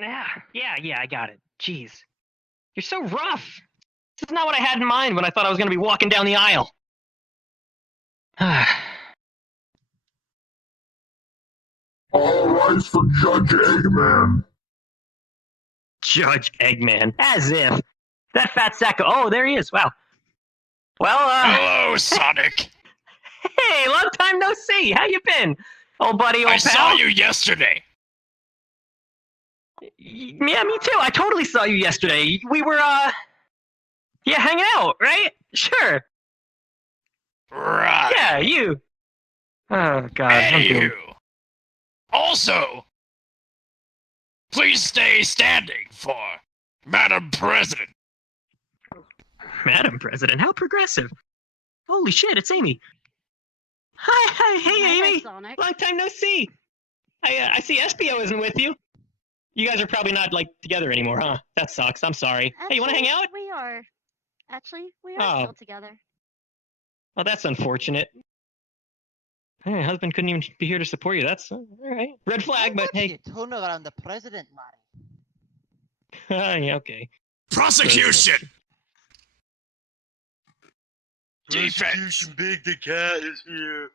Yeah, I got it. Jeez. You're so rough. This is not what I had in mind when I thought I was going to be walking down the aisle. All rise for Judge Eggman. Judge Eggman. As if. That fat sack of... Oh, there he is. Wow. Well, Hello, Sonic. Hey, long time no see. How you been? Old buddy, old I pal? saw you yesterday. Yeah, me too. I totally saw you yesterday. We were, yeah, hanging out, right? Sure. Right. Yeah, you. Oh, God. I'm Anywho. doomed. Also, please stay standing for Madam President. Madam President, how progressive. Holy shit, it's Amy. Hi, hey, Amy. Sonic. Long time no see. I see Espio isn't with you. You guys are probably not, like, together anymore, huh? That sucks. I'm sorry. Hey, you want to hang out? We are. Actually, we are Oh. still together. Well, that's unfortunate. Hey, husband couldn't even be here to support you. That's all right. Red flag, but hey. You turn around the president, Larry. Yeah, okay. Prosecution. Defense. Prosecution, Big the Cat is here.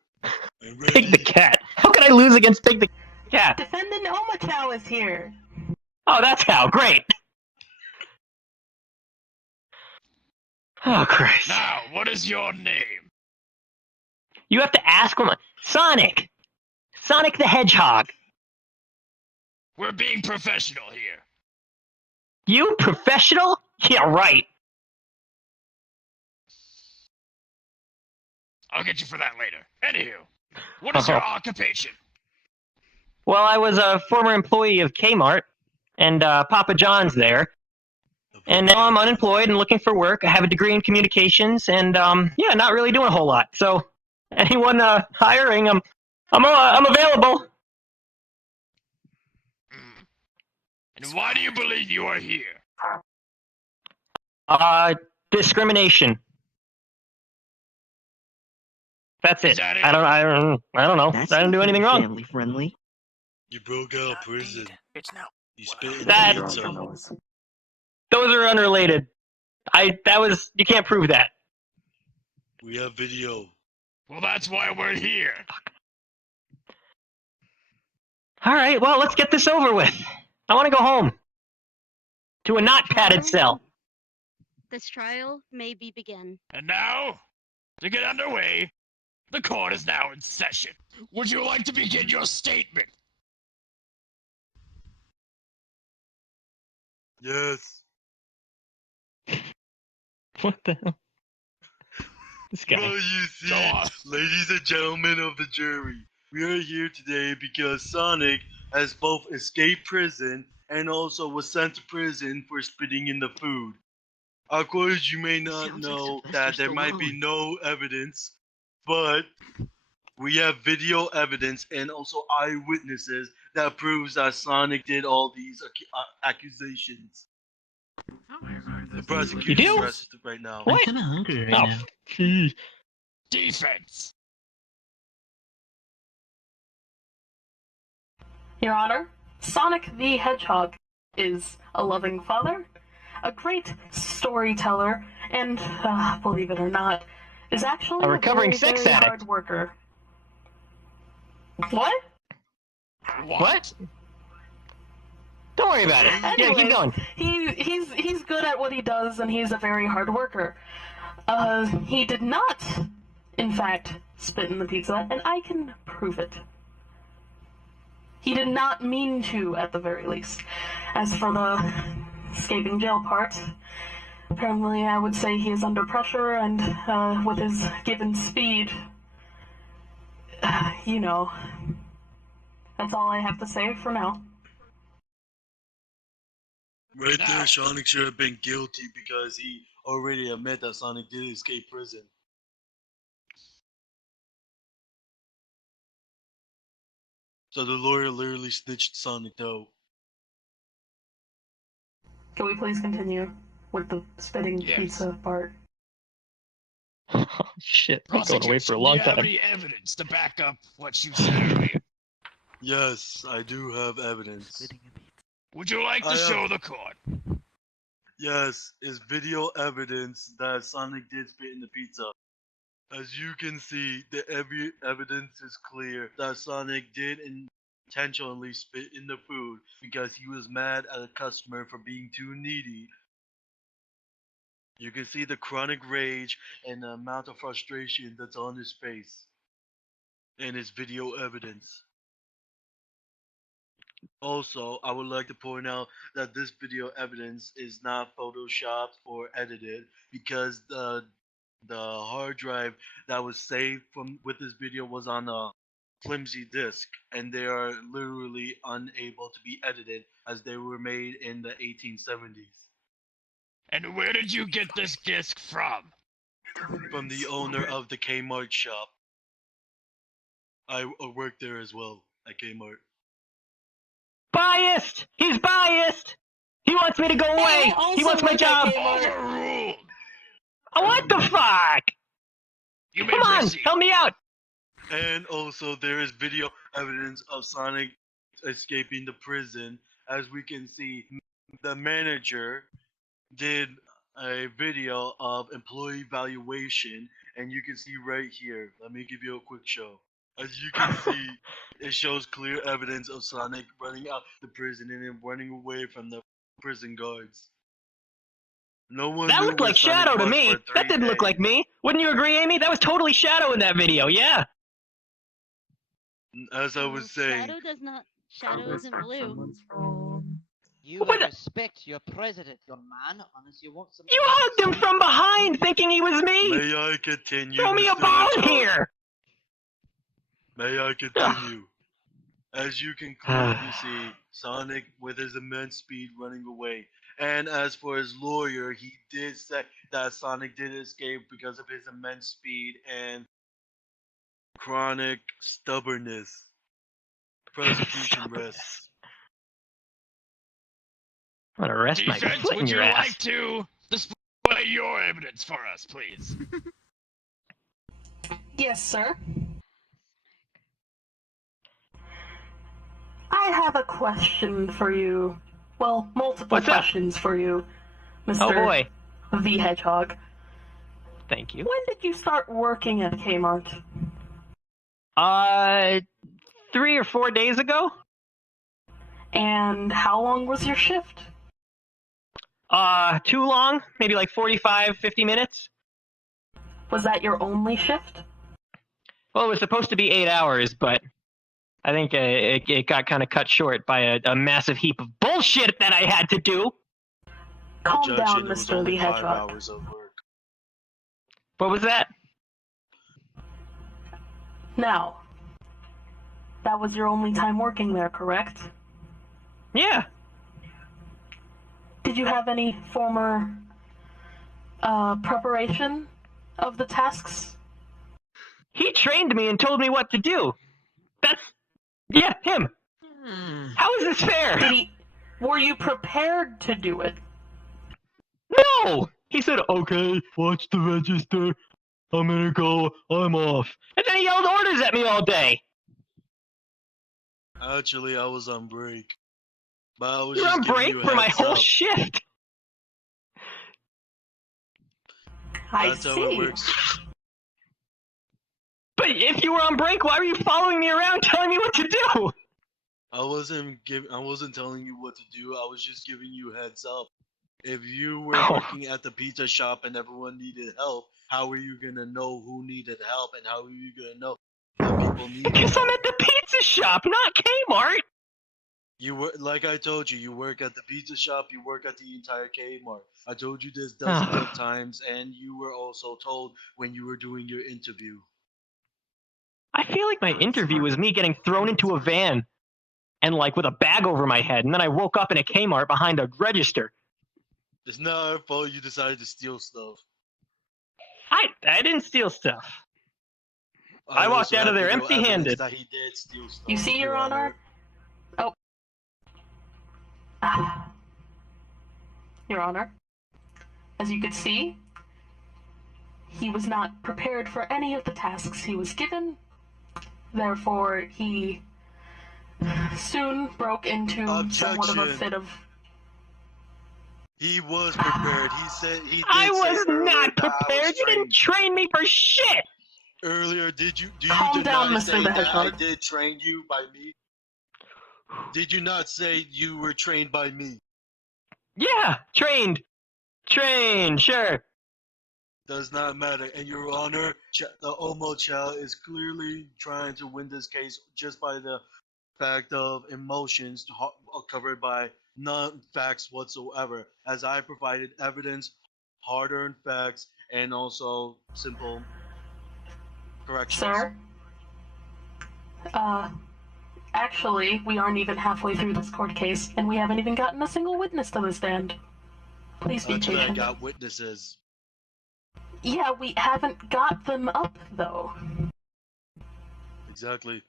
Pig the Cat. How could I lose against Pig the Cat? Defendant Omachow is here. Oh, that's how. Great. Oh, Christ. Now, what is your name? You have to ask him. Sonic. Sonic the Hedgehog. We're being professional here. You professional? Yeah, right. I'll get you for that later. Anywho, what is your occupation? Well, I was a former employee of Kmart, and Papa John's there. And now I'm unemployed and looking for work. I have a degree in communications, and yeah, not really doing a whole lot. So, anyone hiring, I'm available. And why do you believe you are here? Discrimination. That's it. Is that it? I don't know. That's I didn't do anything wrong. Family friendly. You broke out of prison. It's now. You spit in That- the pizza. Those are unrelated. You can't prove that. We have video. Well, that's why we're here. All right, well, let's get this over with. I want to go home. To a not padded cell. This trial may be begin. And now, to get underway, the court is now in session. Would you like to begin your statement? Yes. What the hell? This guy. Well, you see, Go on. ladies and gentlemen of the jury, we are here today because Sonic has both escaped prison and also was sent to prison for spitting in the food. Of course, you may not Sounds like know Sylvester that there might be Stallone. no evidence, but we have video evidence and also eyewitnesses that proves that Sonic did all these accusations. The prosecution You do? is arrested right now. What? I'm kind of hungry right Oh, now. phew. Defense. Your Honor, Sonic the Hedgehog is a loving father, a great storyteller, and, believe it or not, is actually A recovering very, sex very addict. hard worker. What? What? Don't worry about it. Yeah, keep Anyways, going. He's good at what he does, and he's a very hard worker. He did not, in fact, spit in the pizza, and I can prove it. He did not mean to, at the very least. As for the escaping jail part, apparently I would say he is under pressure, and with his given speed, you know, that's all I have to say for now. Right Now- there, Sonic should have been guilty because he already admitted that Sonic did escape prison. So the lawyer literally snitched Sonic out. Can we please continue with the spitting Yes. pizza part? Oh, shit. I'm going away for a Prosecution, long do you have time. any evidence to back up what you said earlier? Yes, I do have evidence. Spitting in pizza. Would you like to I show have- the court? Yes, is video evidence that Sonic did spit in the pizza. As you can see, the evidence is clear that Sonic did intentionally spit in the food because he was mad at a customer for being too needy. You can see the chronic rage and the amount of frustration that's on his face. And his video evidence. Also, I would like to point out that this video evidence is not photoshopped or edited because the hard drive that was saved from with this video was on a flimsy disk, and they are literally unable to be edited as they were made in the 1870s. And where did you get this disc from? From the owner of the Kmart shop. I worked there as well at Kmart. Biased! He's biased! He wants me to go away! I He also wants my work at job! Kmart. Overruled! Oh, what the fuck? You may Come on, proceed. help me out! And also, there is video evidence of Sonic escaping the prison. As we can see, the manager did a video of employee evaluation, and you can see right here. Let me give you a quick show. As you can see, it shows clear evidence of Sonic running out the prison and then running away from the prison guards. No one That knew looked where like Sonic Shadow to was me. for 3 That didn't look days. like me. Wouldn't you agree, Amy? That was totally Shadow in that video, yeah. As I was saying, Shadow does not. Shadow isn't blue. You But- will respect your president, young man, unless you want some. You hugged him from behind thinking he was me! may I continue? Throw me a Mr. bone Hedgehog? here! May I continue? As you can clearly see, Sonic with his immense speed running away. And as for his lawyer, he did say that Sonic did escape because of his immense speed and chronic stubbornness. Prosecution rests. I'm gonna rest my Defense, foot in would you your ass. like to display your evidence for us, please? Yes, sir. I have a question for you. Well, multiple What's up? questions for you, Mr. Oh boy, the Hedgehog. thank you. When did you start working at Kmart? 3 or 4 days ago? And how long was your shift? Too long? Maybe like 45, 50 minutes? Was that your only shift? Well, it was supposed to be 8 hours, but I think it got kind of cut short by a massive heap of bullshit that I had to do. Calm Objection, down, it was Mr. only the 5 Hedgehog. hours of work. What was that? Now, that was your only time working there, correct? Yeah. Did you have any former preparation of the tasks? He trained me and told me what to do. Yeah, him. How is this fair? Were you prepared to do it? No! He said, okay, watch the register. I'm gonna go. I'm off. And then he yelled orders at me all day. Actually, I was on break. But I was You're just on giving break you a for my heads whole up. shift. I That's how see. it works. But if you were on break, why were you following me around telling me what to do? I wasn't telling you what to do. I was just giving you a heads up. If you were Oh. working at the pizza shop and everyone needed help, how are you gonna know who needed help and how are you gonna know that people needed Because I'm help? at the pizza shop, not Kmart. You were like I told you, you work at the pizza shop, you work at the entire Kmart. I told you this dozens of times, and you were also told when you were doing your interview. I feel like my interview was me getting thrown into a van and like with a bag over my head, and then I woke up in a Kmart behind a register. It's not our fault you decided to steal stuff. I didn't steal stuff. I walked also out of have there video evidence empty-handed. That he did steal stuff. You see, Your Honor? Your Honor, as you could see, he was not prepared for any of the tasks he was given. Therefore, he soon broke into somewhat of a Objection. fit of. He was prepared. He said he did I say was earlier not that I was prepared. You didn't trained. train me for shit. Earlier, do you Calm down, deny Mr. saying the that I Hedgehog. did train you by me? Did you not say you were trained by me? Yeah, trained. Trained, sure. Does not matter. And Your Honor, the Omo Chow is clearly trying to win this case just by the fact of emotions covered by non-facts whatsoever, as I provided evidence, hard-earned facts, and also simple corrections. Sir? Actually, we aren't even halfway through this court case, and we haven't even gotten a single witness to the stand. Please be Actually, I patient. got witnesses. Yeah, we haven't got them up, though. Exactly.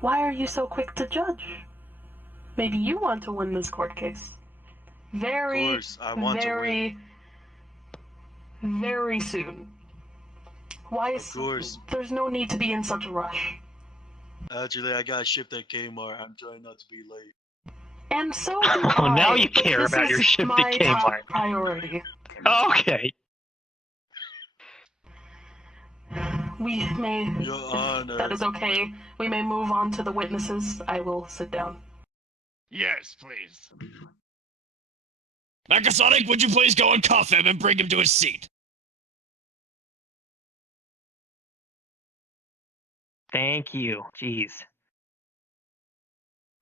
Why are you so quick to judge? Maybe you want to win this court case. Of Very, course, I want to win. very soon. Why Of course. there's no need to be in such a rush. Actually, I got shipped at Kmart. I'm trying not to be late. And so do Oh, I, now you but care this about your is shift at my top Kmart. priority. Okay. We may, Your if Honor. that is okay, we may move on to the witnesses. I will sit down. Yes, please. Megasonic, would you please go and cuff him and bring him to his seat? Thank you. Jeez.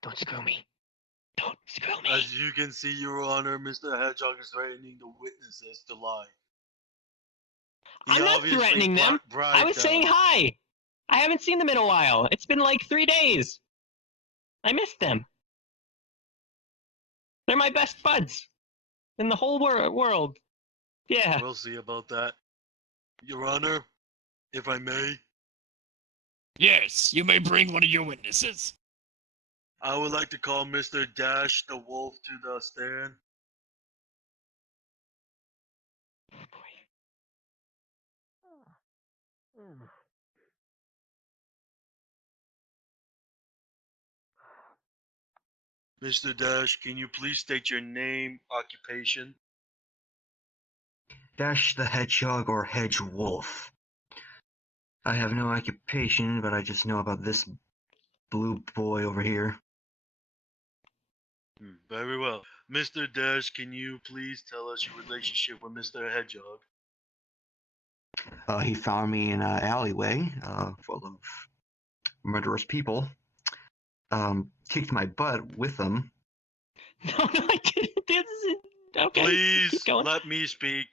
Don't screw me. Don't screw me. As you can see, Your Honor, Mr. Hedgehog is threatening the witnesses to lie. He I'm not obviously threatening them. bribed I was saying them. hi. I haven't seen them in a while. It's been like 3 days. I missed them. They're my best buds in the whole world. Yeah. We'll see about that. Your Honor, if I may, Yes, you may bring one of your witnesses. I would like to call Mr. Dash the Wolf to the stand. Mr. Dash, can you please state your name, occupation? Dash the Hedgehog or Hedge Wolf. I have no occupation, but I just know about this blue boy over here. Very well. Mr. Dash, can you please tell us your relationship with Mr. Hedgehog? He found me in an alleyway full of murderous people. Kicked my butt with them. No, I didn't. This is okay. Please Keep going. let me speak.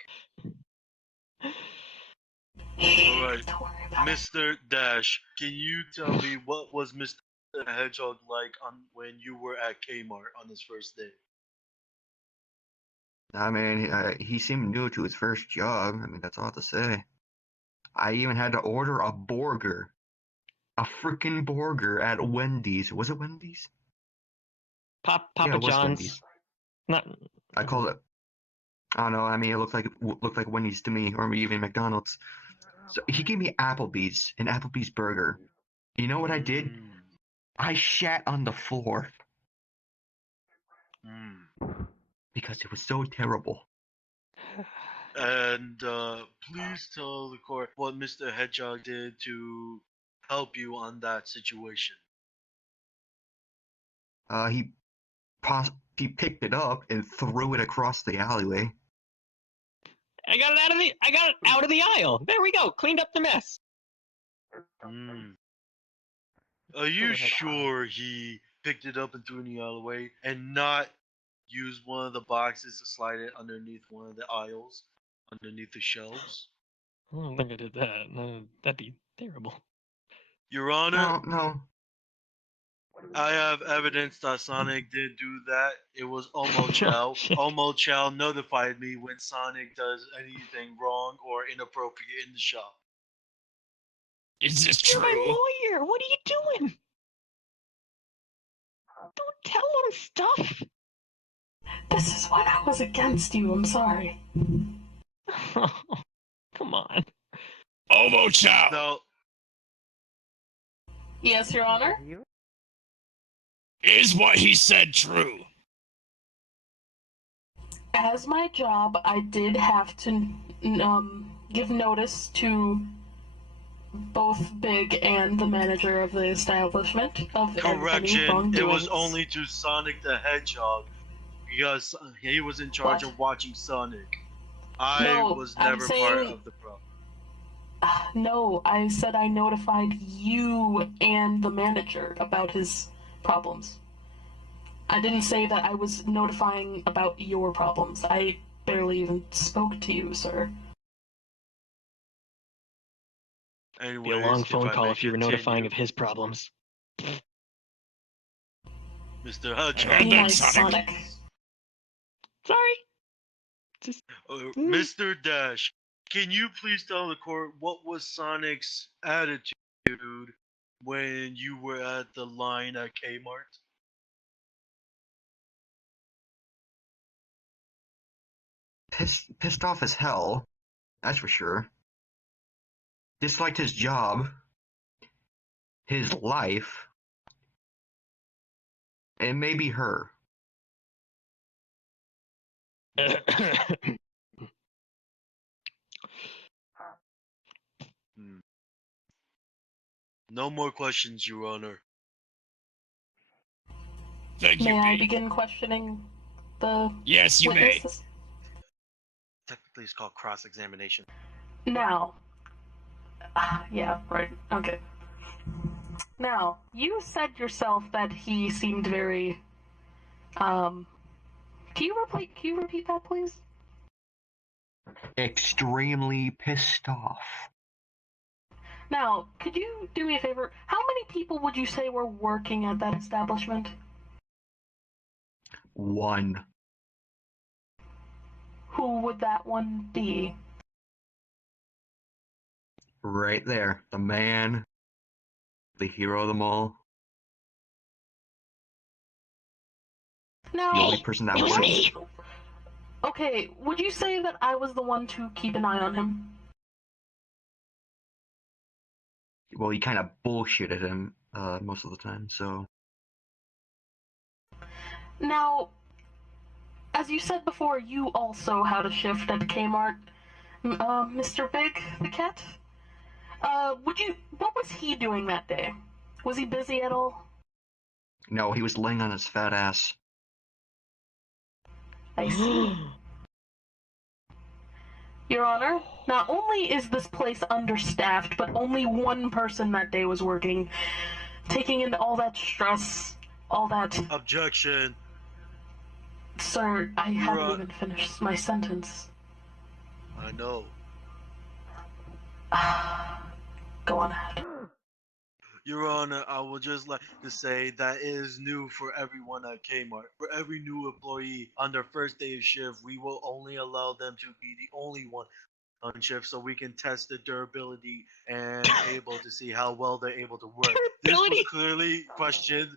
Alright. Don't worry about it. Mr. Dash, can you tell me what was Mr. Hedgehog like when you were at Kmart on his first day? I mean, he seemed new to his first job. I mean, that's all I have to say. I even had to order a burger. A freaking burger at Wendy's. Was it Wendy's? Papa Yeah, it was John's. Wendy's. Not. I called it. I don't know. I mean, it looked like Wendy's to me, or even McDonald's. So he gave me an Applebee's burger. You know what I did? I shat on the floor because it was so terrible. And please tell the court what Mr. Hedgehog did to help you on that situation. He picked it up and threw it across the alleyway. I got it out of the aisle. There we go. Cleaned up the mess. Are you sure he picked it up and threw it in the alleyway and not used one of the boxes to slide it underneath one of the aisles, underneath the shelves? I don't think I did that. No, that'd be terrible. Your Honor, No. I have evidence that Sonic did do that. It was Omo Chow. Shit. Omo Chow notified me when Sonic does anything wrong or inappropriate in the shop. Is this You're my true? lawyer. What are you doing? Don't tell him stuff. This is why I was against you. I'm sorry. Come on. Omo Chow! Now, Yes, Your Honor? Is what he said true? As my job, I did have to give notice to both Big and the manager of the establishment of any Correction, wrongdoings. it was only to Sonic the Hedgehog because he was in charge What? of watching Sonic. I No, was I'm never part saying- of the problem. No, I said I notified you and the manager about his problems. I didn't say that I was notifying about your problems. I barely even spoke to you, sir. Anyways, Be a long phone I call may if you were continue, notifying of his problems. Mr. I Hedgehog. heard Be that, nice, Sonic. Sonic. Sorry. Just Mr. Dash, can you please tell the court what was Sonic's attitude when you were at the line at Kmart? Pissed off as hell, that's for sure. Disliked his job, his life, and maybe her. No more questions, Your Honor. Thank you, May I B. begin questioning the Yes, you may. witnesses? Technically, it's called cross-examination. Now. Yeah, right. Okay. Now, you said yourself that he seemed very. Can you repeat that, please? Extremely pissed off. Now, could you do me a favor? How many people would you say were working at that establishment? One. Who would that one be? Right there. The man. The hero of them all. Now, The only person that It was works. me. okay, would you say that I was the one to keep an eye on him? Well, you kind of bullshitted him most of the time, so. Now, as you said before, you also had a shift at Kmart. Mr. Big, the cat? What was he doing that day? Was he busy at all? No, he was laying on his fat ass. I see. Your Honor, not only is this place understaffed, but only one person that day was working, taking in all that stress, all that. Objection. Sir, I haven't Right. even finished my sentence. I know. Go on ahead. Your Honor, I would just like to say that it is new for everyone at Kmart. For every new employee on their first day of shift, we will only allow them to be the only one on shift so we can test their durability and able to see how well they're able to work. This was Durability? clearly questioned.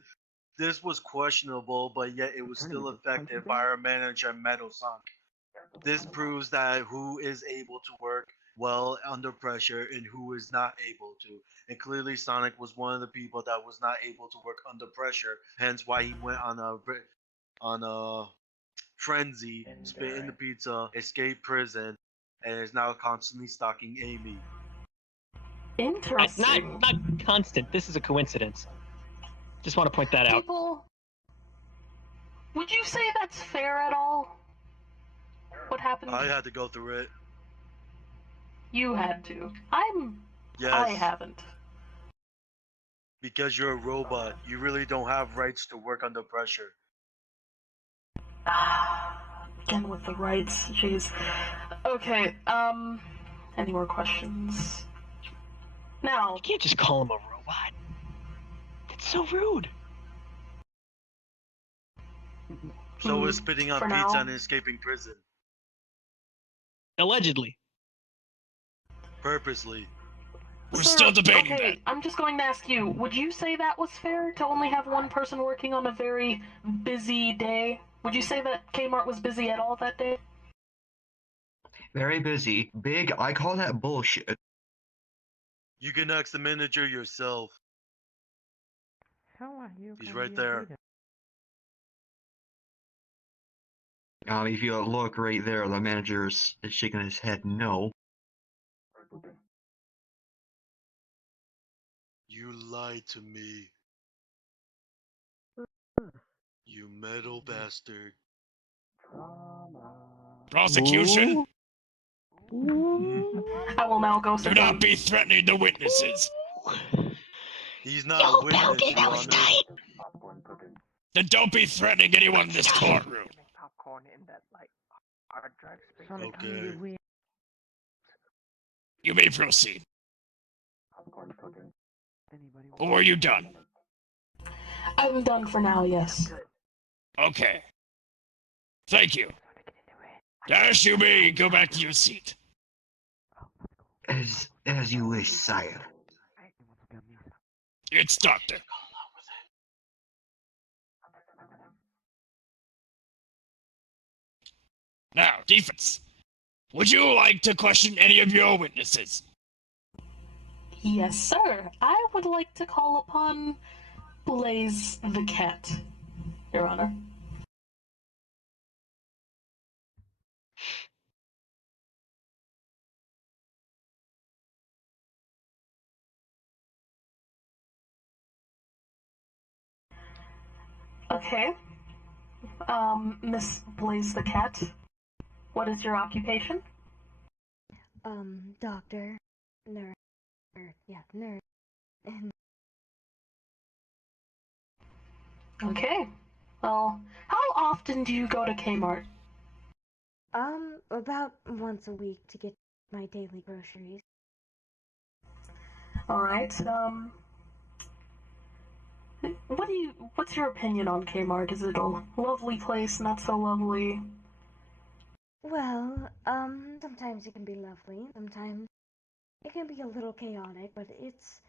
This was questionable, but yet it was still effective by our manager, Metal Sonic. This proves that who is able to work well under pressure and who is not able to. And clearly, Sonic was one of the people that was not able to work under pressure. Hence, why he went on a frenzy, spit in the pizza, escaped prison, and is now constantly stalking Amy. Interesting. Not constant. This is a coincidence. Just want to point that out. People, would you say that's fair at all? What happened? I had to go through it. You had to. Yes. I haven't. Because you're a robot. You really don't have rights to work under pressure. Again with the rights, jeez. Okay, any more questions? Now, You can't just call him a robot. That's so rude. So is spitting on For pizza now. and escaping prison. Allegedly. Purposely. We're sir, still debating okay, that. I'm just going to ask you, would you say that was fair to only have one person working on a very busy day? Would you say that Kmart was busy at all that day? Very busy. Big, I call that bullshit. You can ask the manager yourself. How are you He's gonna right be a there. leader? If you look right there, the manager is shaking his head no. You lied to me. You metal bastard. Prosecution, I will now go do sit not down. be threatening the witnesses. He's not a witness, Your Honor. Then don't be threatening anyone in this courtroom. Okay. You may proceed. Or were you done? I'm done for now, yes. Okay. Thank you. Dash, you may go back to your seat. As you wish, sire. It's Doctor. Now, defense. Would you like to question any of your witnesses? Yes, sir. I would like to call upon Blaze the cat, Your Honor. Okay. Miss Blaze the cat, what is your occupation? Doctor, nurse, nurse, and Okay. Well, how often do you go to Kmart? about once a week to get my daily groceries. Alright, what's your opinion on Kmart? Is it a lovely place, not so lovely? Well, sometimes it can be lovely, sometimes it can be a little chaotic, but it's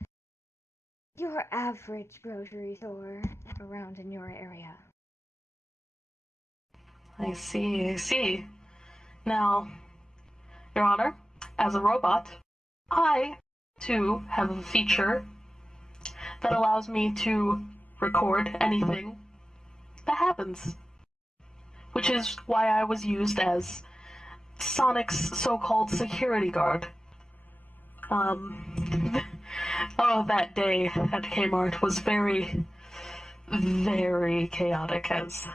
your average grocery store around in your area. I see. Now, Your Honor, as a robot, I, too, have a feature that allows me to record anything that happens. Which is why I was used as Sonic's so-called security guard. That day at Kmart was very, very chaotic, as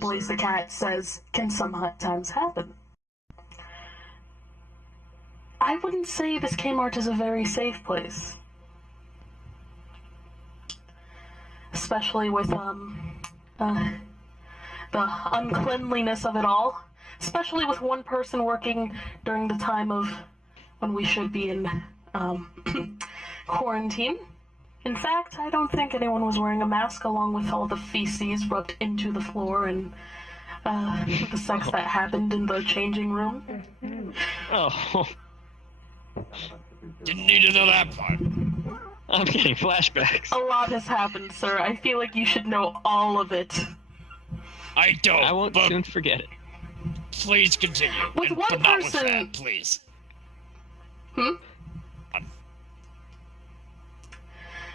Blaze the cat says can sometimes happen. I wouldn't say this Kmart is a very safe place. Especially with, the uncleanliness of it all. Especially with one person working during the time of when we should be in, quarantine. In fact, I don't think anyone was wearing a mask, along with all the feces rubbed into the floor and the sex that happened in the changing room. Oh, Didn't need to know that part. I'm getting flashbacks. A lot has happened, sir. I feel like you should know all of it. I don't. I won't but soon forget it. please continue. With one but not with person- that, please.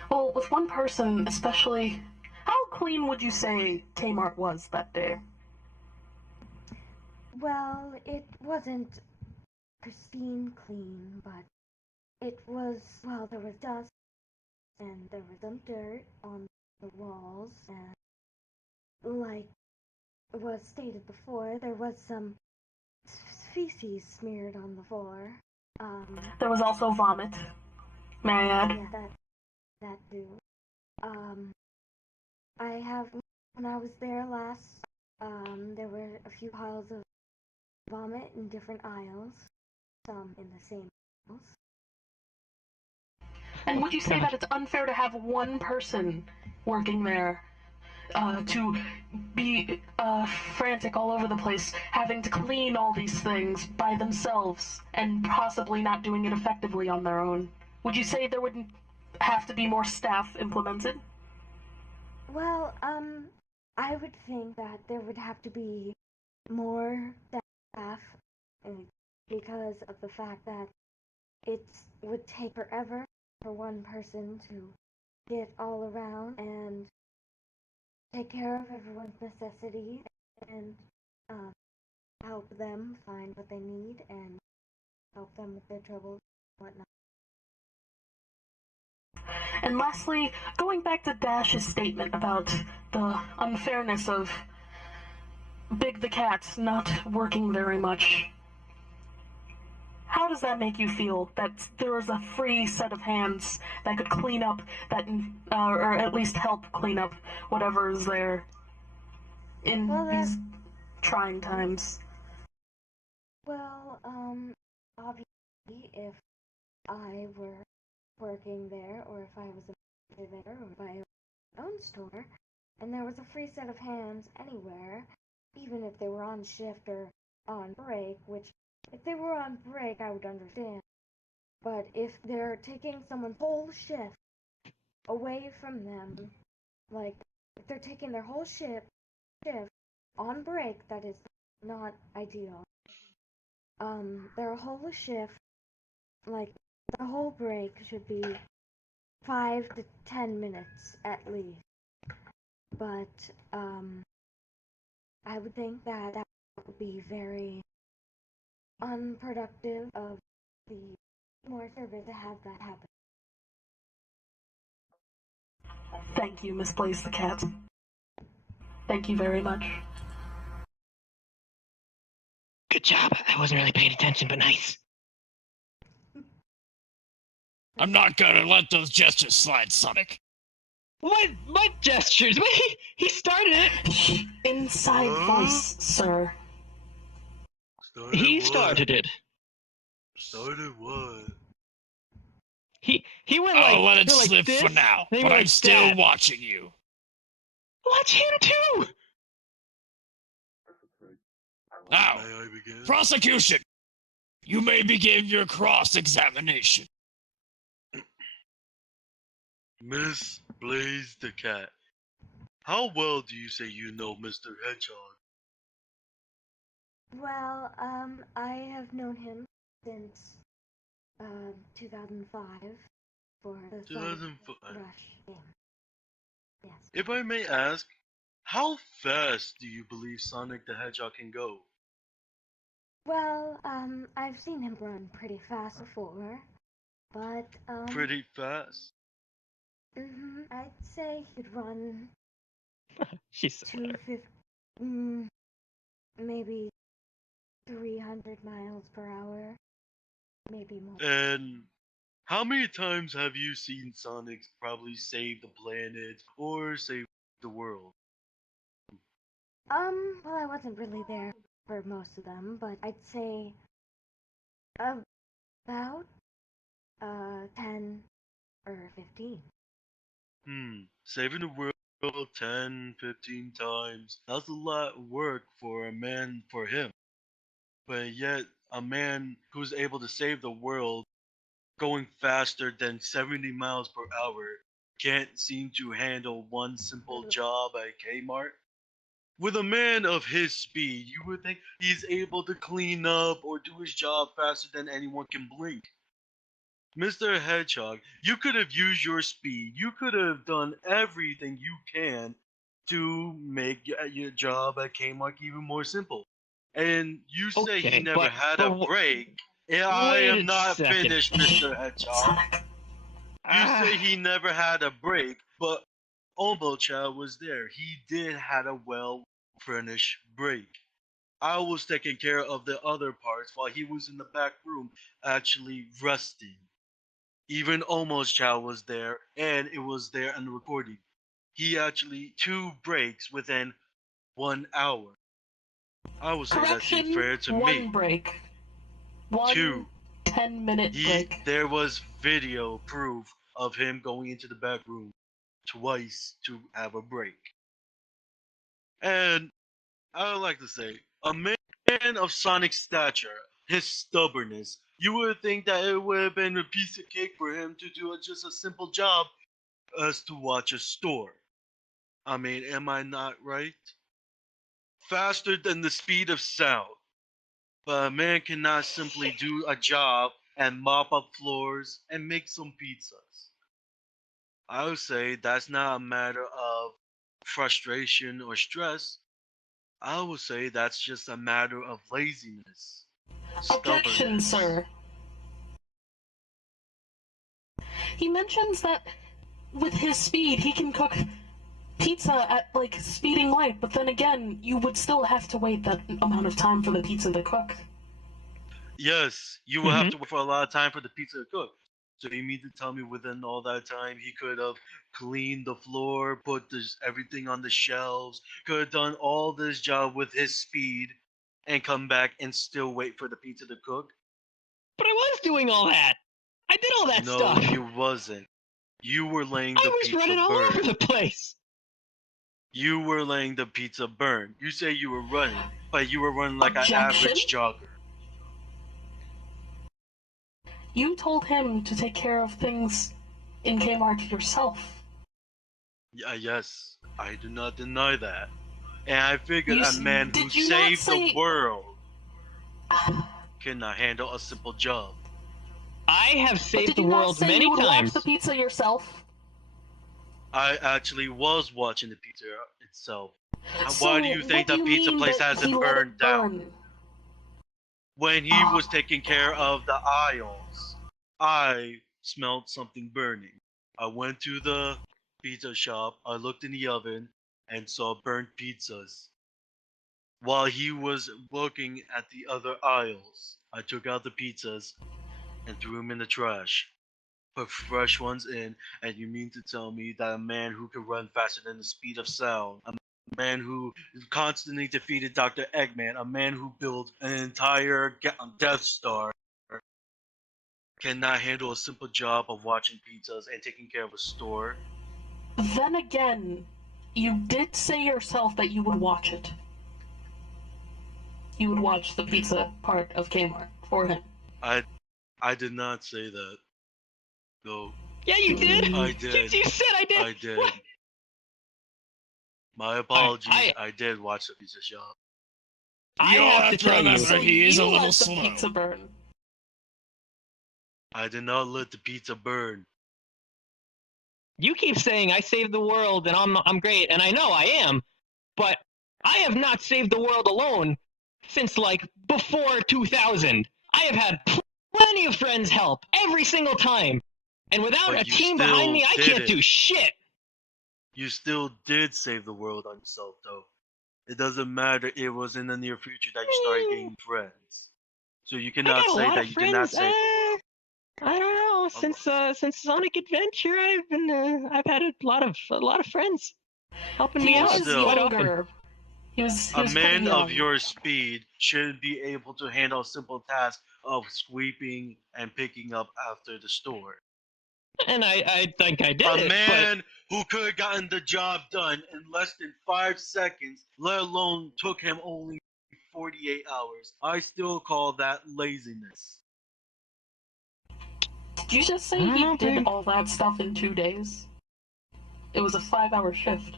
Well, with one person, especially, how clean would you say Kmart was that day? Well, it wasn't pristine clean, but it was, well, there was dust, and there was some dirt on the walls, and like was stated before, there was some feces smeared on the floor. There was also vomit. May I add? Yeah, that too. I have, when I was there last, there were a few piles of vomit in different aisles, some in the same aisles. And would you say that it's unfair to have one person working there to be frantic all over the place, having to clean all these things by themselves and possibly not doing it effectively on their own? Would you say there would have to be more staff implemented? Well, I would think that there would have to be more staff because of the fact that it would take forever for one person to get all around, and take care of everyone's necessities and um, help them find what they need and help them with their troubles and whatnot. And lastly, going back to Dash's statement about the unfairness of Big the Cat not working very much, how does that make you feel that there is a free set of hands that could clean up that, or at least help clean up whatever is there in these trying times? Well, obviously, if I were working there, or if I was a manager there, or if I owned my own store, and there was a free set of hands anywhere, even if they were on shift or on break, which, if they were on break, I would understand. But if they're taking someone's whole shift away from them, like, if they're taking their whole shift on break, that is not ideal. Their whole shift, like, the whole break should be 5 to 10 minutes at least. But, I would think that that would be very unproductive of the more service to have that happen. Thank you, Miss Blaze the Cat. Thank you very much. Good job. I wasn't really paying attention, but nice. I'm not gonna let those gestures slide, Sonic. What gestures? He started it. Inside voice, sir. He started it. Started what? He went I'll like, let it like slip this, for now, then he but went I'm like still that. watching you. Watch him too. Now, May I begin? prosecution, you may begin your cross-examination. Miss Blaze the Cat, how well do you say you know Mr. Hedgehog? Well, I have known him since 2005 for the Sonic 2005. Rush game. Yes. If I may ask, how fast do you believe Sonic the Hedgehog can go? Well, I've seen him run pretty fast before, but Pretty fast. I'd say he could run She's so clever. 250, maybe 300 miles per hour, maybe more. And how many times have you seen Sonic probably save the planet or save the world? Well, I wasn't really there for most of them, but I'd say about 10 or 15. Saving the world 10, 15 times. That's a lot of work for a man for him. But yet, a man who's able to save the world going faster than 70 miles per hour can't seem to handle one simple job at Kmart. With a man of his speed, you would think he's able to clean up or do his job faster than anyone can blink. Mr. Hedgehog, you could have used your speed. You could have done everything you can to make your job at Kmart even more simple. And you say he Okay, never had a break. And I wait am a not second. finished, Mr. Hedgehog. You say he never had a break, but Omocha was there. He did had a well-furnished break. I was taking care of the other parts while he was in the back room actually resting. Even Omocha was there, and it was there on the recording. He actually 2 breaks within 1 hour. I would say that seems Correction, fair to one me. break. One 2. 10-minute break. There was video proof of him going into the back room twice to have a break. And I would like to say, a man of Sonic's stature, his stubbornness, you would think that it would have been a piece of cake for him to do just a simple job as to watch a store. I mean, am I not right? Faster than the speed of sound. But a man cannot simply do a job and mop up floors and make some pizzas. I would say that's not a matter of frustration or stress, I would say that's just a matter of laziness, Objection, stubbornness. sir. He mentions that with his speed, he can cook pizza at, like, speeding light, but then again, you would still have to wait that amount of time for the pizza to cook. Yes, you will have to wait for a lot of time for the pizza to cook. So you mean to tell me within all that time he could have cleaned the floor, put everything on the shelves, could have done all this job with his speed, and come back and still wait for the pizza to cook? But I was doing all that. I did all that No, stuff. you wasn't. You were letting I the was pizza running all burn. over the place. You were letting the pizza burn. You say you were running, but you were running like an Objection? average jogger. You told him to take care of things in Kmart yourself. Yes, I do not deny that. And I figured You a s- man who did you not saved say- the world cannot handle a simple job. I have But saved did the you not world say many you would times. watch the pizza yourself? I actually was watching the pizza itself. So Why do you think what the do you pizza mean place that he hasn't let it burned down? burn? When he was taking care of the aisles, I smelled something burning. I went to the pizza shop, I looked in the oven, and saw burnt pizzas. While he was looking at the other aisles, I took out the pizzas and threw them in the trash. Put fresh ones in, and you mean to tell me that a man who could run faster than the speed of sound, a man who constantly defeated Dr. Eggman, a man who built an entire Death Star, cannot handle a simple job of watching pizzas and taking care of a store? Then again, you did say yourself that you would watch it. You would watch the pizza part of Kmart for him. I did not say that. No, Yeah, you did. I did. You said I did. I did. What? My apologies. I I did watch the pizza shop. I You'll have have to to tell you. remember So he is you a little let the slow. pizza burn. I did not let the pizza burn. You keep saying I saved the world and I'm great, and I know I am, but I have not saved the world alone since like before 2000. I have had plenty of friends help every single time, and without But a you team behind me, I still can't did do it. shit. You still did save the world on yourself, though. It doesn't matter. It was in the near future that you started gaining friends. So you I cannot got a say lot that of you did not friends. save the world. I don't know. Since Sonic Adventure, I've had a lot of friends helping me He out was still, quite often. younger. He was A pretty man young. of your speed should be able to handle a simple task of sweeping and picking up after the store. And I think I did A it, but man who could have gotten the job done in less than 5 seconds, let alone took him only 48 hours. I still call that laziness. Did you just say I don't he know, did babe. all that stuff in 2 days? It was a 5-hour shift.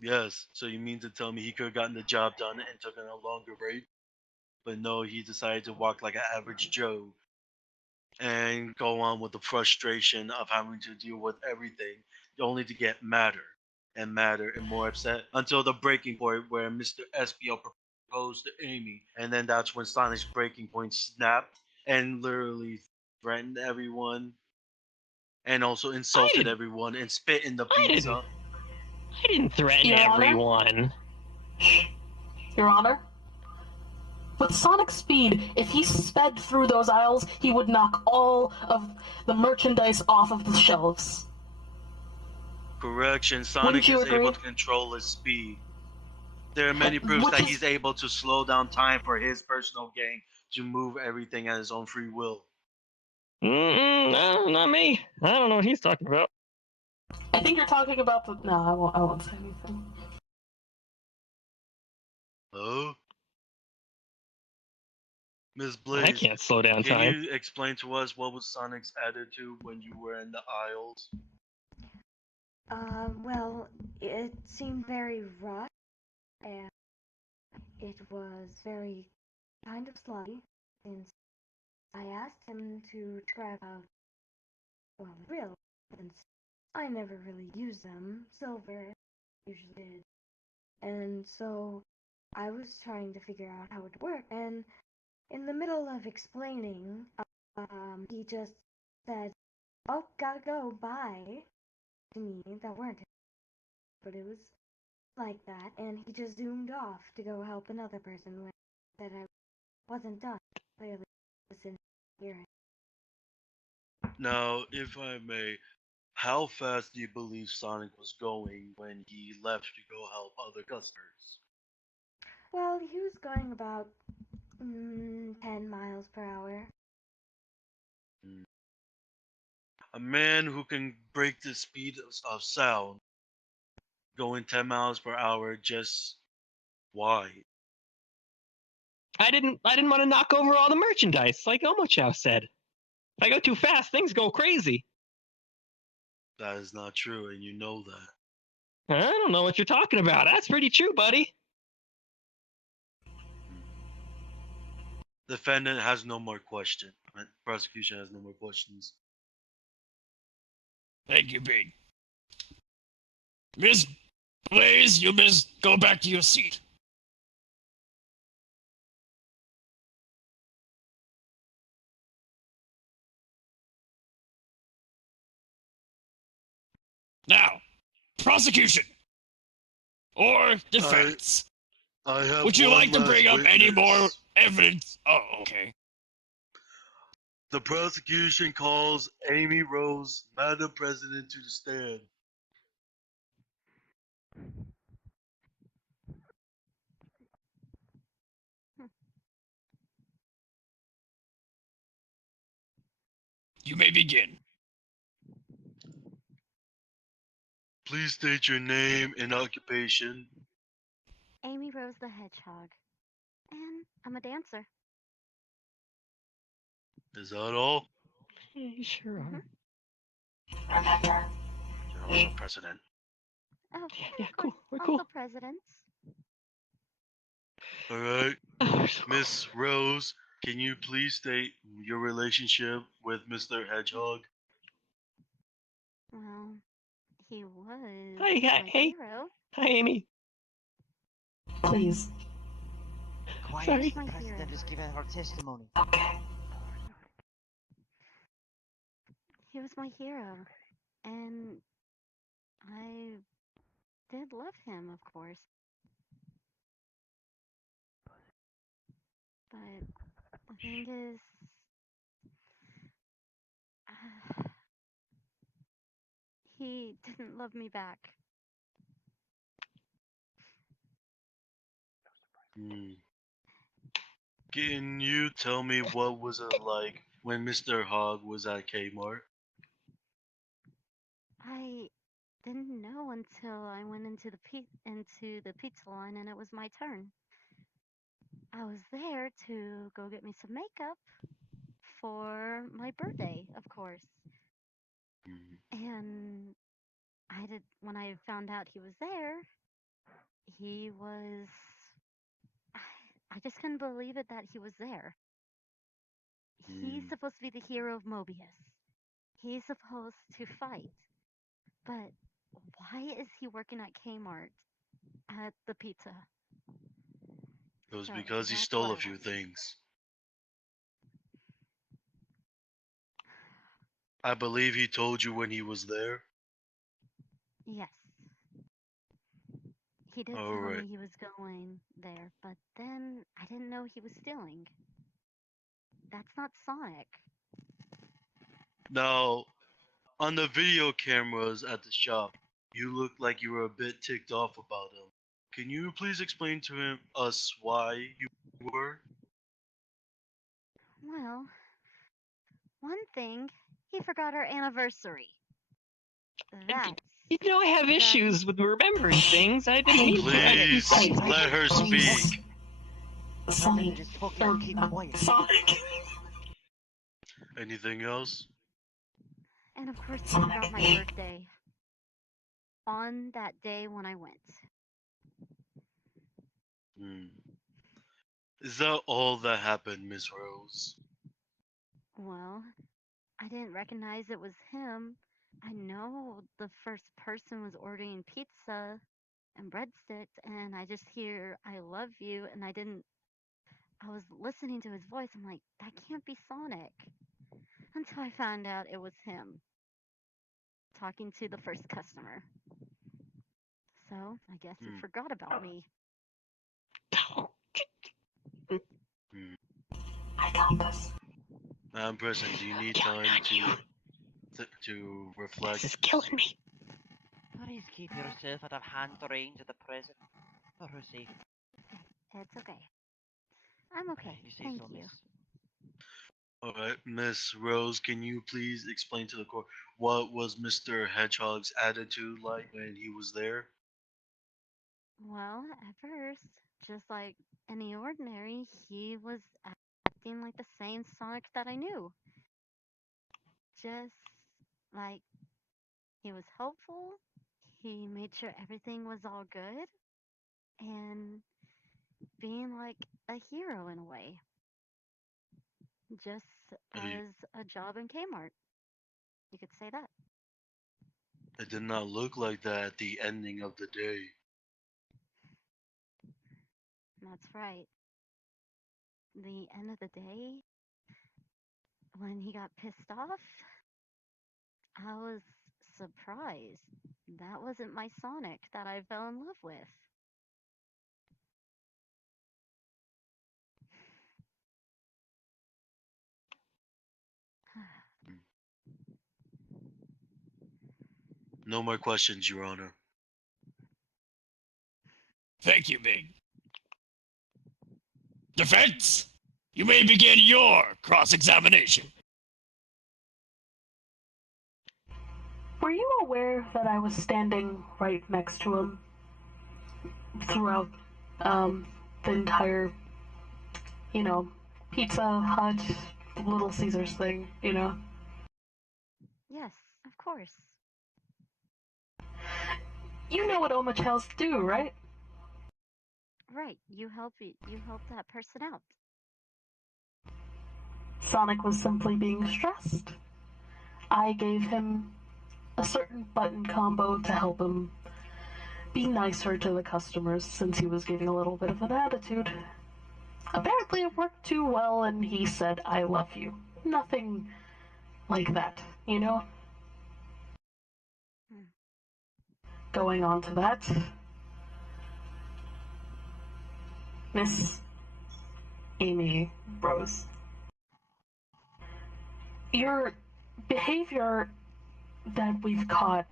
Yes, so you mean to tell me he could have gotten the job done and taken a longer break? But no, he decided to walk like an average Joe and go on with the frustration of having to deal with everything only to get madder and madder and more upset until the breaking point where Mr. SPL proposed to Amy, and then that's when Sonic's breaking point snapped and literally threatened everyone and also insulted did- everyone and spit in the I didn't. pizza. I didn't threaten Your Honor? everyone. Your Honor? With Sonic speed, if he sped through those aisles, he would knock all of the merchandise off of the shelves. Correction, Sonic Wouldn't you is able agree? to control his speed. There are many proofs Which that is- he's able to slow down time for his personal gain to move everything at his own free will. No, not me. I don't know what he's talking about. I think you're talking about the. No, I won't say anything. Oh? Miss I Blaze, can't slow down can time. you explain to us what was Sonic's attitude when you were in the aisles? Well, it seemed very rushed, and it was very kind of sluggy, since I asked him to grab out, well, real evidence I never really used them. Silver usually did. And so I was trying to figure out how it worked, and in the middle of explaining, he just said, "Oh, gotta go, bye," to me. That weren't it, but it was like that, and he just zoomed off to go help another person when I said I wasn't done. Clearly, listen, hear it. Now, if I may, how fast do you believe Sonic was going when he left to go help other customers? Well, he was going about 10 miles per hour. Hmm. A man who can break the speed of sound going 10 miles per hour, just why? I didn't want to knock over all the merchandise, like Omochow said. If I go too fast, things go crazy. That is not true, and you know that. I don't know what you're talking about. That's pretty true, buddy. Defendant has no more question. Prosecution has no more questions. Thank you, Big. Miss Blaze, you must go back to your seat. Now, prosecution or defense. I have Would you one like to last bring up any more witness. evidence? Oh, okay. The prosecution calls Amy Rose, Madam President, to the stand. You may begin. Please state your name and occupation. Amy Rose the Hedgehog. And I'm a dancer. Is that all? Yeah, you sure Mhm. are. Remember, You're also president. Oh, Yeah, and yeah, of course, cool. We're also cool. presidents. All right. Oh, we're so cool. Miss Rose, can you please state your relationship with Mr. Hedgehog? Well, he was Hi, hi, my hey, hero. hi, Amy. please. Quiet, Sorry. the My president hero. is giving her testimony. Okay. He was my hero. And I did love him, of course. But the thing is, he didn't love me back. Hmm. Can you tell me what was it like when Mr. Hogg was at Kmart? I didn't know until I went into the pizza line and it was my turn. I was there to go get me some makeup for my birthday, of course. Hmm. And I did when I found out he was there, he was I just couldn't believe it that he was there. He's Hmm. supposed to be the hero of Mobius. He's supposed to fight. But why is he working at Kmart at the pizza? It was So because he that's what stole I a few want. things. I believe he told you when he was there. Yes. He did All tell right. me he was going there, but then I didn't know he was stealing. That's not Sonic. Now, on the video cameras at the shop, you looked like you were a bit ticked off about him. Can you please explain to us why you were? Well, one thing, he forgot our anniversary. Y- That's I have that issues with remembering things. I didn't Hey, mean to. Please hey, let her please. speak. Sonny, Just talking and keep quiet. Sonic. Anything else? and of course he Sonic, forgot my hey. birthday on that day when I went. Hmm. Is that all that happened, Miss Rose? Well, I didn't recognize it was him I know the first person was ordering pizza and breadsticks, and I just hear "I love you," and I was listening to his voice. I'm like, that can't be Sonic. Until I found out it was him talking to the first customer. So I guess he Hmm. forgot about me. Hmm. I got this. Preston, do you need I'm counting time on you. to This reflect? is killing me. Please keep yourself out of hand range of the present. For her sake. It's okay. I'm okay. You say Thank so, you. miss. All right, Miss Rose, can you please explain to the court what was Mr. Hedgehog's attitude like when he was there? Well, at first, just like any ordinary, he was acting like the same Sonic that I knew. Just like he was helpful, he made sure everything was all good, and being like a hero in a way, just It, as a job in Kmart. You could say that. it did not look like that at the ending of the day. That's right. The end of the day, when he got pissed off, I was surprised. That wasn't my Sonic that I fell in love with. No more questions, Your Honor. Thank you, Big. Defense, you may begin your cross-examination. Were you aware that I was standing right next to him throughout um, the entire, you know, Pizza Hut, Little Caesars thing, you know? Yes, of course. You know what Omachels do, right? Right, you help that person out. Sonic was simply being stressed. I gave him a certain button combo to help him be nicer to the customers since he was giving a little bit of an attitude. Apparently, it worked too well, and he said, I love you. Nothing like that, you know? Hmm. Going on to that, Miss Amy Rose, your behavior that we've caught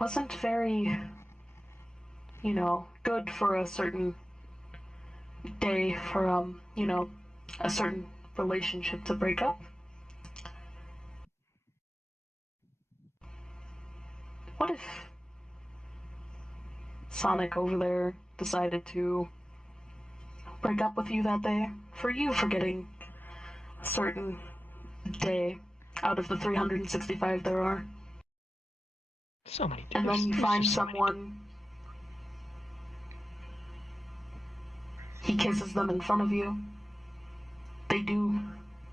wasn't very, good for a certain day for, a certain relationship to break up. What if Sonic over there decided to break up with you that day for you forgetting a certain day out of the 365 there are? So many. And then you There's find just so many. someone, he kisses them in front of you. They do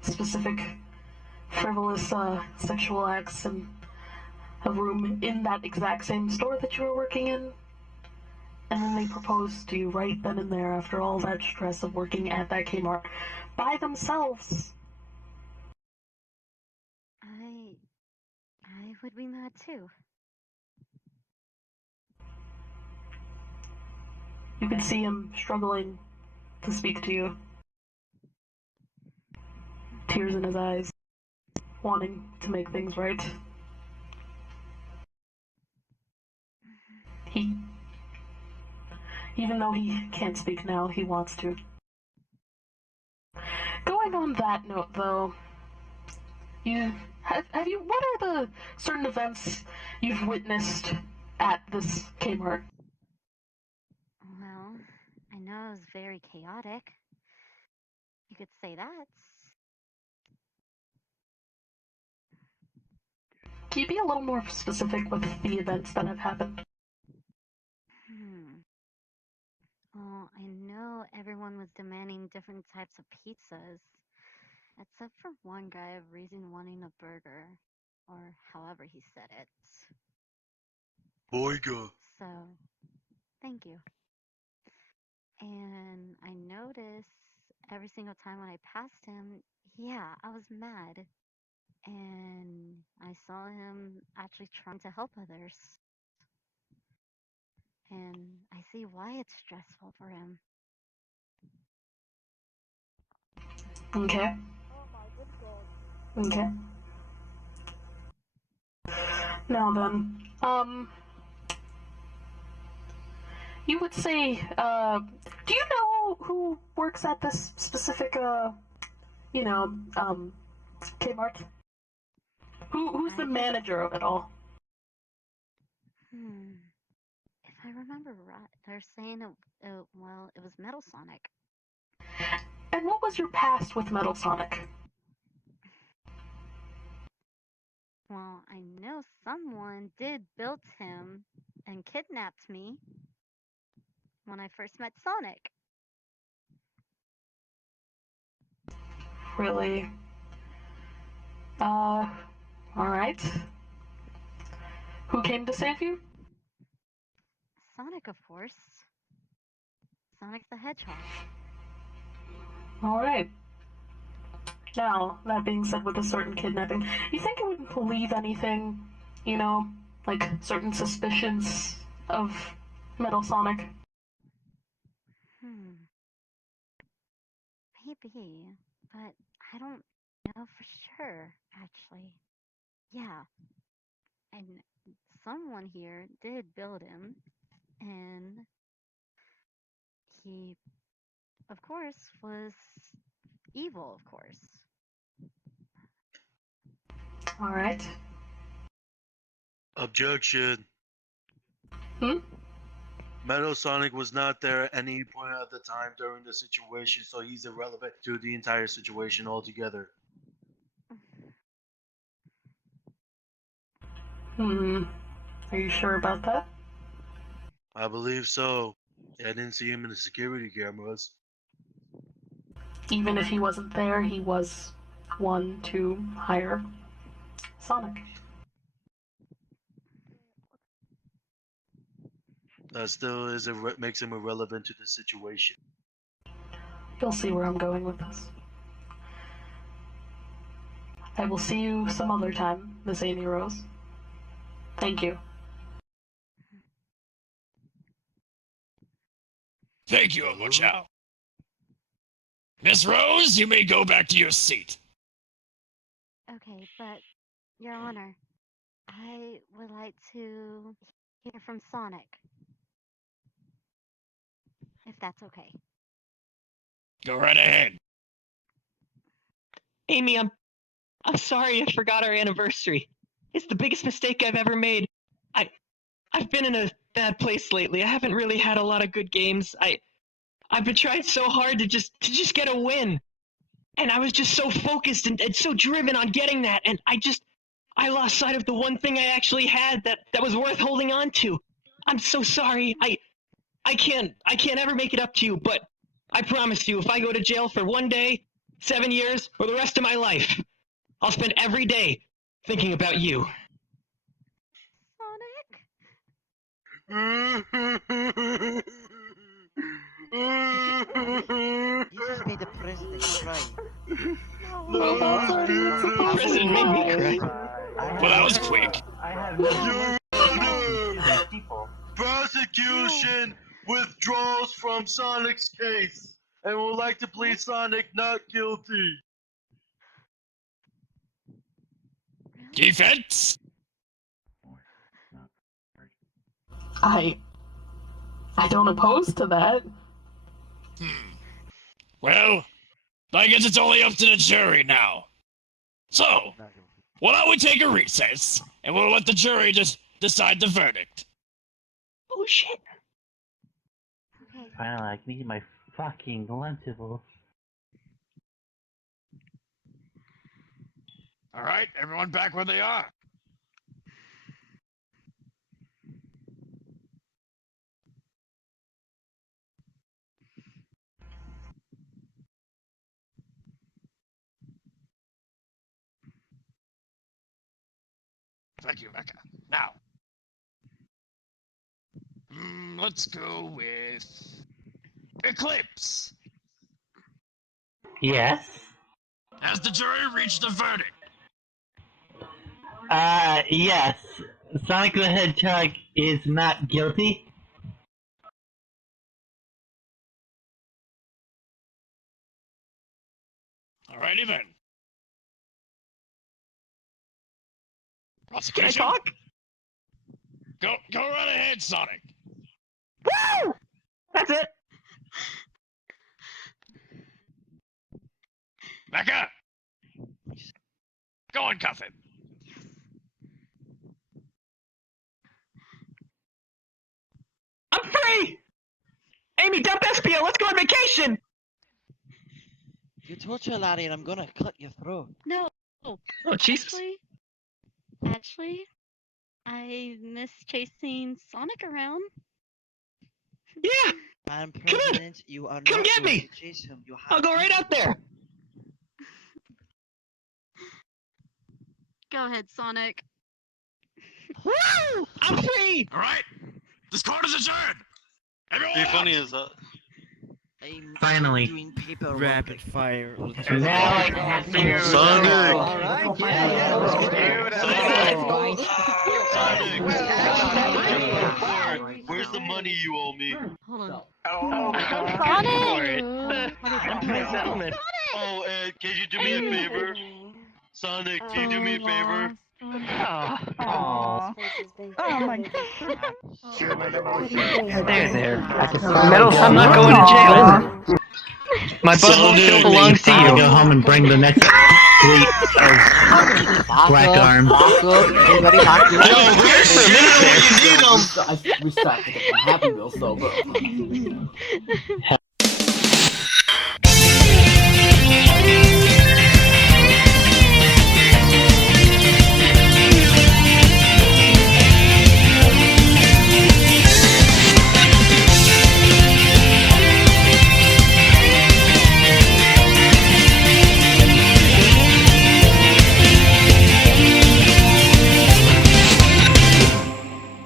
specific frivolous sexual acts in a room in that exact same store that you were working in. And then they propose to you right then and there after all that stress of working at that Kmart by themselves. I I would be mad too. You can see him struggling to speak to you, tears in his eyes, wanting to make things right. He, even though he can't speak now, he wants to. Going on that note, though, have you? What are the certain events you've witnessed at this Kmart? Well, I know it was very chaotic. You could say that. Can you be a little more specific with the events that have happened? Hmm. Well, I know everyone was demanding different types of pizzas, except for one guy of reason wanting a burger. or however he said it. Boyga. So, thank you. And I noticed every single time when I passed him, yeah, I was mad. And I saw him actually trying to help others. And I see why it's stressful for him. Okay. Okay. Now then, you would say, do you know who works at this specific, Kmart? Who's the manager of it all? If I remember right, they're saying well, it was Metal Sonic. And what was your past with Metal Sonic? Well, I know someone did build him and kidnapped me when I first met Sonic. Really? Alright. Who came to save you? Sonic, of course. Sonic the Hedgehog. Alright. Now, that being said, with a certain kidnapping, you think it would leave anything, like certain suspicions of Metal Sonic? Maybe, but I don't know for sure, actually. Yeah, and someone here did build him, and he, of course, was evil, of course. Alright. Objection. Hmm? Metal Sonic was not there at any point of the time during the situation, so he's irrelevant to the entire situation altogether. Are you sure about that? I believe so. I didn't see him in the security cameras. Even if he wasn't there, he was one to hire Sonic. That still makes him irrelevant to the situation. You'll see where I'm going with this. I will see you some other time, Miss Amy Rose. Thank you. Thank you, Omochao. Miss Rose, you may go back to your seat. Okay, but, Your Honor, I would like to hear from Sonic. If that's okay. Go right ahead. Amy, I'm sorry I forgot our anniversary. It's the biggest mistake I've ever made. I've been in a bad place lately. I haven't really had a lot of good games. I've been trying so hard to just get a win. And I was just so focused and so driven on getting that, and I lost sight of the one thing I actually had that was worth holding on to. I'm so sorry. I can't ever make it up to you, but I promise you, if I go to jail for 1 day, 7 years, or the rest of my life, I'll spend every day thinking about you. Sonic? You just made the president cry. The president made me cry. Well, that was quick. Your Honor! Prosecution withdraws from Sonic's case and would like to plead Sonic not guilty. Defense? I don't oppose to that. Well, I guess it's only up to the jury now. So, why don't we take a recess, and we'll let the jury just decide the verdict. Oh shit. Okay. Finally, I can eat my fucking Lunchables. Alright, everyone back where they are. Thank you, Mecca. Now, let's go with Eclipse. Yes. Has the jury reached a verdict? Yes. Sonic the Hedgehog is not guilty. Alrighty then. Can I Prosecution? talk? Go right ahead, Sonic. Woo! That's it. Mecca! Go and cuff him. I'm free! Amy, dump SPO, let's go on vacation! You torture Larry and I'm gonna cut your throat. No. Oh, Jesus. Actually, I miss chasing Sonic around. Yeah, I'm on. president, you are Come not get going me. to chase him. You have I'll go right out there. Go ahead, Sonic. Woo! I'm free! Alright? This court is adjourned! Everyone Be out! funny as that. I'm Finally. doing paperwork. Rapid fire. Now I can see you. Sonic! Alright, yeah, that was Sonic! Where's the money you owe me? Hold on. Sonic! Sonic! Oh, and can you do me a favor? Sonic, can you do me a favor? Aw. Oh my There. Metal, I'm not going to jail. My butthole still belongs to you. Go home and bring the next fleet of black arms. Everybody back Yo, where's the minute when you need them? We start to get some Happy Meals though, bro.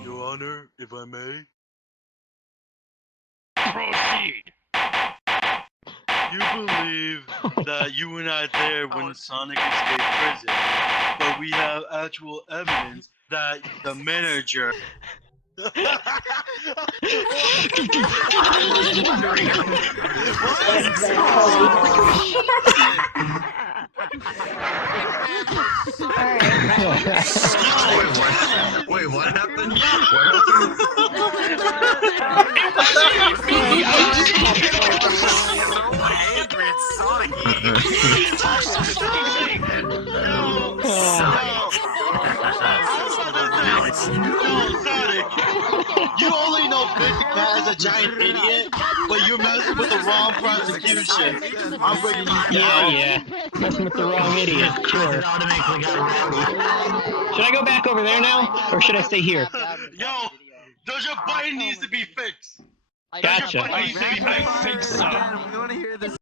Your Honor, if I may. Proceed. You believe that you were not there when Sonic escaped prison, but we have actual evidence that the manager. Wait, what happened? Sonic, you only know Big Cat is a giant idiot, but you're messing with the wrong prosecution. I'm bringing you down. Yeah. Messing with the wrong idiot. Sure. Should I go back over there now, or should I stay here? Yo, your button needs to be fixed. Gotcha. Your button needs to be fixed. I think so. We want to hear this.